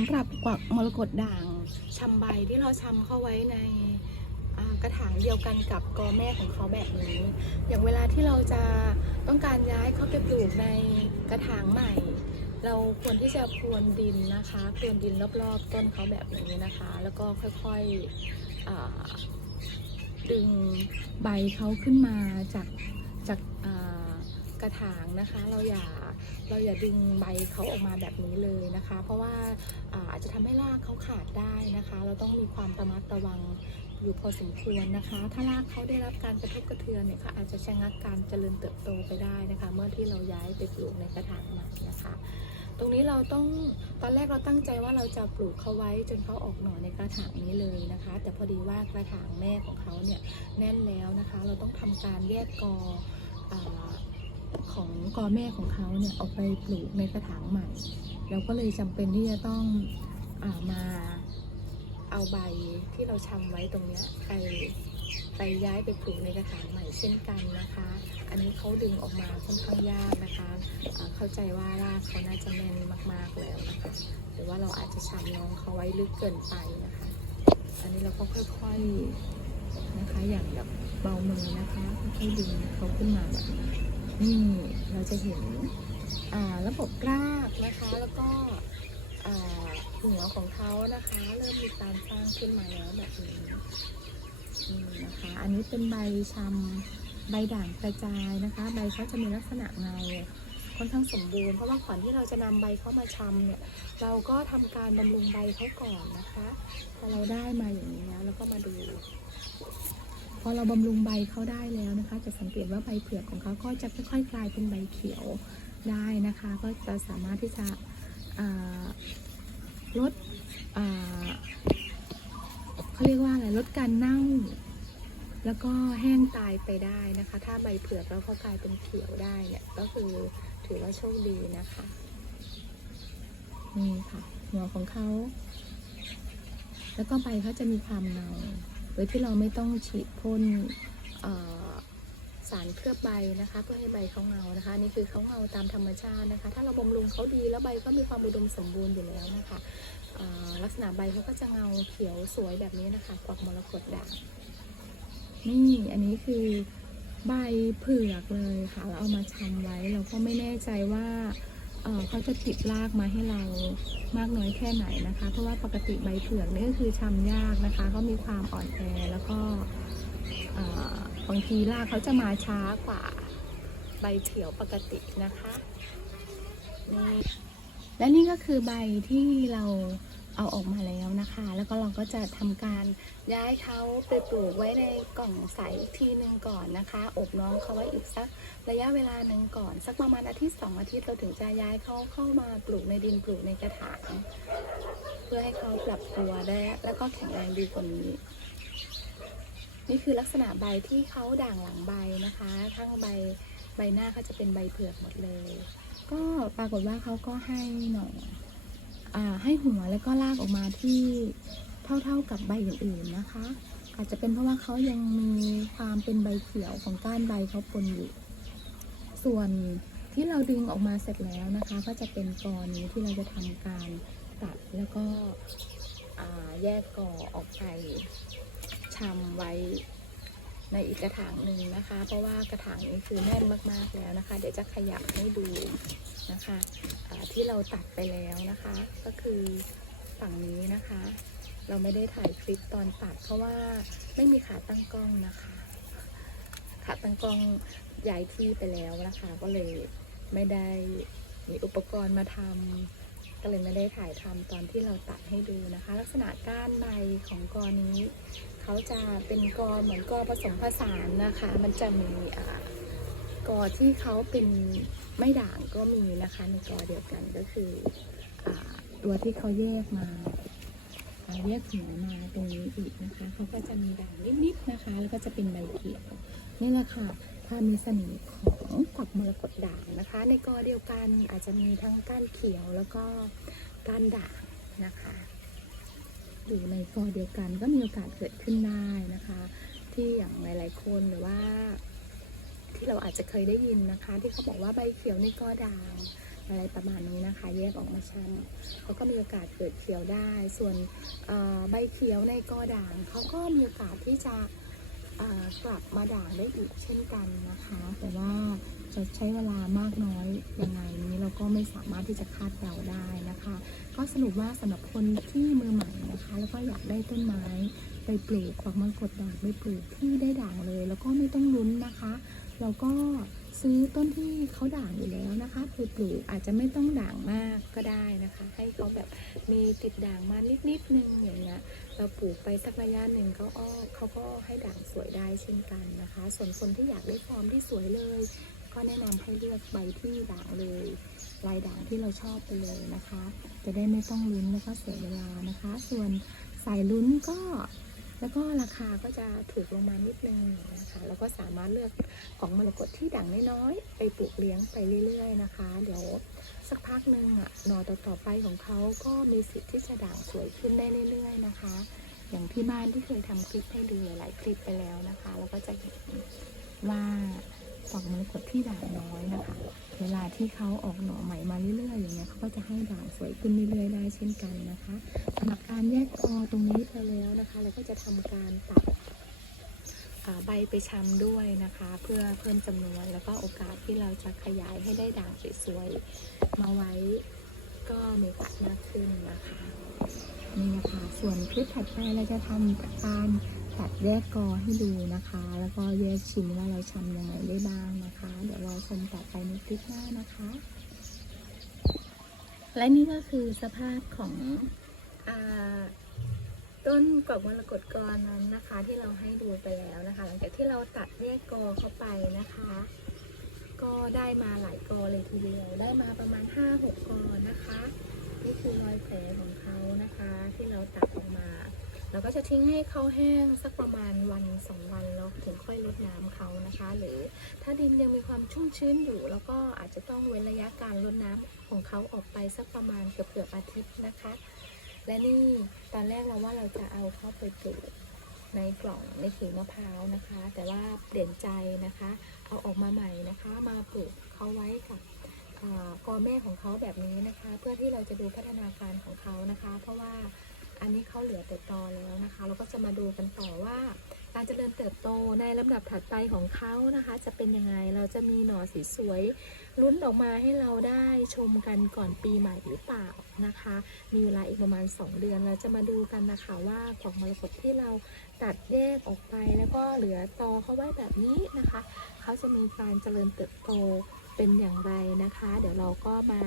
ำหรับกวักมรกตด่างชำใบที่เราชำเข้าไว้ในกระถางเดียวกันกับกอแม่ของเขาแบบนี้ อย่างเวลาที่เราจะต้องการย้ายเขาไปปลูกในกระถางใหม่ เราควรที่จะพรวนดินนะคะพรวนดินรอบๆ ต้นเขาแบบนี้นะคะ แล้วก็ค่อยๆดึงใบเขาขึ้นมาจาก กระถางนะคะ เราอย่าเราอย่าดึงใบเขาออกมาแบบนี้เลยนะคะ เพราะว่าอาจจะทำให้รากเขาขาดได้นะคะ เราต้องมีความระมัดระวังอยู่พอสมควรนะคะ ถ้ารากเขาได้รับการกระทบกระเทือนเนี่ยค่ะอาจจะชะงักการเจริญเติบโตไปได้นะคะ เมื่อที่เราย้ายไปปลูกในกระถางใหม่นะคะ ตรงนี้เราต้องตอนแรกเราตั้งใจว่าเราจะปลูกเขาไว้จนเขาออกหน่อในกระถางนี้เลยนะคะ แต่พอดีว่ากระถางแม่ของเขาเนี่ยแน่นแล้วนะคะ เราต้องทำการแยกกออา ของกอแม่ของเขาเนี่ยออกไปปลูกในกระถางใหม่ เราก็เลยจำเป็นที่จะต้องอามาเอาใบที่เราชำไว้ตรงเนี้ยไปไปย้ายไปปลูกในกระถางใหม่เช่นกันนะคะ อันนี้เขาดึงออกมาค่อนข้างยากนะคะอ่าเข้าใจว่ารากเขาน่าจะแน่นมากๆแล้วนะคะหรือว่าเราอาจจะชำน้องเขาไว้ลึกเกินไปนะคะ อันนี้เราก็ค่อยๆนะคะอย่างแบบเบามือนะคะค่อยๆดึงเขาขึ้นมาแบบนี้ นี่เราจะเห็นระบบรากนะคะ แล้วก็หัวของเขานะคะ เริ่มมีการสร้างขึ้นมาแล้วแบบนี้นี่นะคะ อันนี้เป็นใบชำใบด่างกระจายนะคะ ใบเขาจะมีลักษณะเงาค่อนข้างสมบูรณ์เพราะว่าก่อนที่เราจะนำใบเขามาชำเนี่ย เราก็ทำการบำรุงใบเขาก่อนนะคะพอเราได้มาอย่างนี้แล้วเราก็มาดู พอเราบำรุงใบเขาได้แล้วนะคะ จะสังเกตว่าใบเผือกของเขาก็จะค่อยๆกลายเป็นใบเขียวได้นะคะ ก็จะสามารถที่จะลดเขาเรียกว่าอะไรลดการเน่าแล้วก็แห้งตายไปได้นะคะ ถ้าใบเผือกแล้วเขากลายเป็นเขียวได้เนี่ยก็คือถือว่าโชคดีนะคะนี่ค่ะหัวของเขา แล้วก็ใบเขาจะมีความเงา โดยที่เราไม่ต้องฉีดพ่นสารเคลือบใบนะคะเพื่อให้ใบเขาเงานะคะนี่คือเขาเงาตามธรรมชาตินะคะ ถ้าเราบำรุงเขาดีแล้วใบก็มีความอุดมสมบูรณ์อยู่แล้วนะคะลักษณะใบเขาก็จะเงาเขียวสวยแบบนี้นะคะกวักมรกตด่างนี่อันนี้คือใบเผือกเลยค่ะเราเอามาชำไว้เราก็ไม่แน่ใจว่า เขาจะติดรากมาให้เรามากน้อยแค่ไหนนะคะ เพราะว่าปกติใบเผือกนี่ก็คือชำยากนะคะเขามีความอ่อนแอแล้วก็บางทีรากเขาจะมาช้ากว่าใบเขียวปกตินะคะนี่และนี่ก็คือใบที่เรา เอาออกมาแล้วนะคะ แล้วก็เราก็จะทำการย้ายเขาไปปลูกไว้ในกล่องใสอีกทีหนึ่งก่อนนะคะ อบน้องเขาไว้อีกสักระยะเวลาหนึ่งก่อน สักประมาณอาทิตย์สองอาทิตย์เราถึงจะย้ายเขาเข้ามาปลูกในดินปลูกในกระถางเพื่อให้เขาปรับตัวได้แล้วก็แข็งแรงดีกว่านี้ นี่คือลักษณะใบที่เขาด่างหลังใบนะคะ ทั้งใบใบหน้าเขาจะเป็นใบเผือกหมดเลย ก็ปรากฏว่าเขาก็ให้หน่ออ่า ให้หัวแล้วก็ลากออกมาที่เท่าๆกับใบอื่นๆนะคะ อาจจะเป็นเพราะว่าเขายังมีความเป็นใบเขียวของก้านใบเขาปนอยู่ ส่วนที่เราดึงออกมาเสร็จแล้วนะคะ ก็จะเป็นกอนี้ที่เราจะทำการตัดแล้วก็แยกกอออกไปชำไว้ ในอีกกระถางหนึ่งนะคะ เพราะว่ากระถางนี้คือแน่นมากๆแล้วนะคะ เดี๋ยวจะขยับให้ดูนะคะที่เราตัดไปแล้วนะคะ ก็คือฝั่งนี้นะคะ เราไม่ได้ถ่ายคลิปตอนตัด เพราะว่าไม่มีขาตั้งกล้องนะคะ ขาตั้งกล้องย้ายที่ไปแล้วนะคะ ก็เลยไม่ได้มีอุปกรณ์มาทำ ก็เลยไม่ได้ถ่ายทำตอนที่เราตัดให้ดูนะคะ ลักษณะก้านใบของกอนี้เขาจะเป็นกอเหมือนกอผสมผสานนะคะ มันจะมีอกอที่เขาเป็นไม่ด่างก็มีนะคะ ในกอเดียวกันก็คืออตัวที่เขาแยกมาเอาแยกหัวมาตรงนี้อีกนะคะเขาก็จะมีด่างนิดๆนะคะ แล้วก็จะเป็นใบเขียวนี่แหละค่ะ ถ้ามมีเสน่ห์ของกวักมรกตด่างนะคะ ในกอเดียวกันอาจจะมีทั้งก้านเขียวแล้วก็ก้านด่างนะคะ อยู่ในกอเดียวกันก็มีโอกาสเกิดขึ้นได้นะคะ ที่อย่างหลาย ๆ คนหรือว่า ที่เราอาจจะเคยได้ยินนะคะ ที่เขาบอกว่าใบเขียวในกอด่างอะไรประมาณนี้นะคะ แยกออกมาชำเขาก็มีโอกาสเกิดเขียวได้ ส่วนใบเขียวในกอด่างเขาก็มีโอกาสที่จะ กลับมาด่างได้อีกเช่นกันนะคะ แต่ว่าจะใช้เวลามากน้อยยังไงนี้เราก็ไม่สามารถที่จะคาดเดาได้นะคะ ก็สรุปว่าสำหรับคนที่มือใหม่นะคะ แล้วก็อยากได้ต้นไม้ไปปลูกฝักมังกรด่างไปปลูกที่ได้ด่างเลย แล้วก็ไม่ต้องลุ้นนะคะเราก็ ซื้อต้นที่เขาด่างอยู่แล้วนะคะไปปลูกอาจจะไม่ต้องด่างมากก็ได้นะคะ ให้เขาแบบมีติดด่างมานิดนิดนึงอย่างเงี้ยเราปลูกไปสักระยะหนึ่งเขาอ้อเขาก็ให้ด่างสวยได้เช่นกันนะคะ ส่วนคนที่อยากได้ฟอร์มที่สวยเลย ก็แนะนำให้เลือกใบที่ด่างเลยลายด่างที่เราชอบไปเลยนะคะ จะได้ไม่ต้องลุ้นแล้วก็เสียเวลานะคะ ส่วนสายลุ้นก็ แล้วก็ราคาก็จะถูกลงมานิดนึงนะคะแล้วก็สามารถเลือกของมรกตที่ด่างน้อยๆไปปลูกเลี้ยงไปเรื่อย ๆนะคะ เดี๋ยวสักพักหนึ่งอะหน่อต่อๆไปของเขาก็มีสิทธิ์ที่จะด่างสวยขึ้นได้เรื่อย ๆ นะคะ อย่างที่บ้านที่เคยทำคลิปให้ดูหลายๆคลิปไปแล้วนะคะ แล้วก็จะเห็นว่า ของมรกตที่ด่างน้อยนะคะ เวลาที่เขาออกหน่อใหม่มาเรื่อยๆอย่างเงี้ยเขาก็จะให้ด่างสวยขึ้นเรื่อยๆได้เช่นกันนะคะสำหรับการแยกคอตรงนี้ไปแล้วนะคะ เราก็จะทำการตัดใบไปชำด้วยนะคะ เพื่อเพิ่มจำนวนแล้วก็โอกาสที่เราจะขยายให้ได้ด่างสวยๆมาไว้ก็มีโอกาสมากขึ้นนะคะนี่นะคะส่วนคลิปถัดไปเราจะทำการ ตัดแยกกอให้ดูนะคะ แล้วก็แยกชิ้นว่าเราชำยังไงได้บ้างนะคะ เดี๋ยวเราชมต่อไปในคลิปหน้านะคะ และนี่ก็คือสภาพของอต้นกรอบมรกตกรนั้นนะคะ ที่เราให้ดูไปแล้วนะคะ หลังจากที่เราตัดแยกกอเข้าไปนะคะ ก็ได้มาหลายกอเลยทีเดียว ได้มาประมาณ 5-6 กอนะคะ นี่คือรอยแผลของเขานะคะ ที่เราตัดออกมา เราก็จะทิ้งให้เขาแห้งสักประมาณวันสองวันแล้วถึงค่อยรดน้ำเขานะคะ หรือถ้าดินยังมีความชุ่มชื้นอยู่ แล้วก็อาจจะต้องเว้นระยะการรดน้ำของเขาออกไปสักประมาณเกือบเกือบอาทิตย์นะคะ และนี่ตอนแรกเราว่าเราจะเอาเข้าไปปลูกในกล่องในขิงมะพร้าวนะคะ แต่ว่าเปลี่ยนใจนะคะ เอาออกมาใหม่นะคะ มาปลูกเขาไว้กับกอแม่ของเขาแบบนี้นะคะ เพื่อที่เราจะดูพัฒนาการของเขานะคะ เพราะว่า อันนี้เขาเหลือแต่ตอแล้วนะคะ เราก็จะมาดูกันต่อว่า การเจริญเติบโตในลำดับถัดไปของเขานะคะ จะเป็นยังไงเราจะมีหน่อสีสวยลุ้นออกมาให้เราได้ชมกันก่อนปีใหม่หรือเปล่านะคะ มีเวลาอีกประมาณ 2 เดือนเราจะมาดูกันนะคะว่าของมรกตที่เราตัดแยกออกไปแล้วก็เหลือตอเขาไว้แบบนี้นะคะเขาจะมีการเจริญเติบโตเป็นอย่างไรนะคะ เดี๋ยวเราก็มา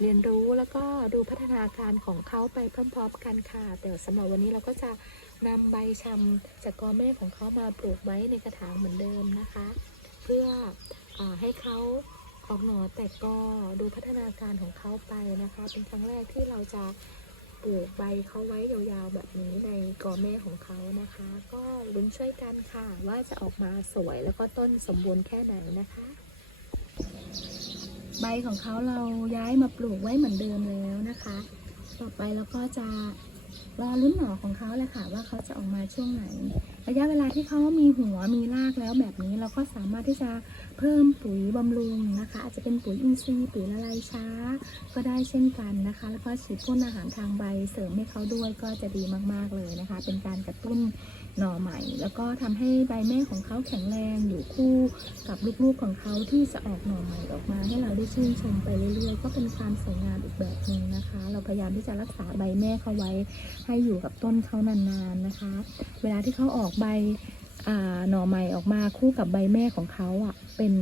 เรียนรู้แล้วก็ดูพัฒนาการของเขาไปพร้อมๆกันค่ะแต่สำหรับวันนี้เราก็จะนำใบชำจากกอแม่ของเขามาปลูกไว้ในกระถางเหมือนเดิมนะคะ เพื่ออให้เขาออกหน่อแตกกอดูพัฒนาการของเขาไปนะคะ เป็นครั้งแรกที่เราจะปลูกใบเขาไว้ยาวๆแบบนี้ในกอแม่ของเขานะคะ ก็ลุ้นช่วยกันค่ะ ว่าจะออกมาสวยแล้วก็ต้นสมบูรณ์แค่ไหนนะคะ ใบของเขาเราย้ายมาปลูกไว้เหมือนเดิมแล้วนะคะ ต่อไปเราก็จะรอลุ้นหน่อของเขาเลยค่ะ ว่าเขาจะออกมาช่วงไหน ระยะเวลาที่เขามีหัวมีรากแล้วแบบนี้เราก็สามารถที่จะเพิ่มปุ๋ยบำรุงนะคะ อาจจะเป็นปุ๋ยอินทรีย์ปุ๋ยละลายช้า ก็ได้เช่นกันนะคะ แล้วก็ฉีดพ่นอาหารทางใบเสริมให้เขาด้วยก็จะดีมากๆเลยนะคะ เป็นการกระตุ้น หน่อใหม่ แล้วก็ทำให้ใบแม่ของเขาแข็งแรงอยู่คู่กับลูกๆของเขาที่จะออกหน่อใหม่ออกมาให้เราได้ชื่นชมไปเรื่อยๆ ก็เป็นความสวยงามอีกแบบหนึ่งนะคะ เราพยายามที่จะรักษาใบแม่เขาไว้ ให้อยู่กับต้นเขานานๆนะคะ เวลาที่เขาออกใบหน่อใหม่ออกมาคู่กับใบแม่ของเขาอะเป็น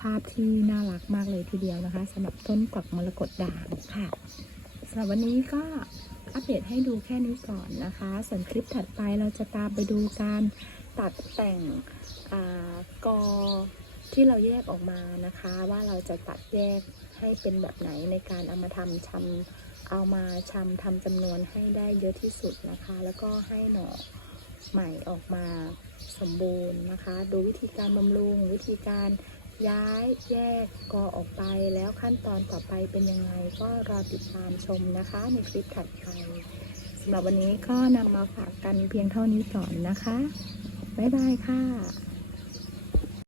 ภาพที่น่ารักมากเลยทีเดียวนะคะสำหรับต้นกวักมรกตด่างค่ะสำหรับวันนี้ก็ อัปเดตให้ดูแค่นี้ก่อนนะคะ ส่วนคลิปถัดไปเราจะตามไปดูการตัดแต่งอากอที่เราแยกออกมานะคะ ว่าเราจะตัดแยกให้เป็นแบบไหนในการเอามาทำชำเอามาชำทำจำนวนให้ได้เยอะที่สุดนะคะ แล้วก็ให้หน่อใหม่ออกมาสมบูรณ์นะคะ ดูวิธีการบำรุงวิธีการ ย้ายแยกกอออกไปแล้วขั้นตอนต่อไปเป็นยังไงก็รอติดตามชมนะคะในคลิปถัดไปสำหรับวันนี้ก็นำมาฝากกันเพียงเท่านี้ก่อนนะคะ บ๊ายบายค่ะ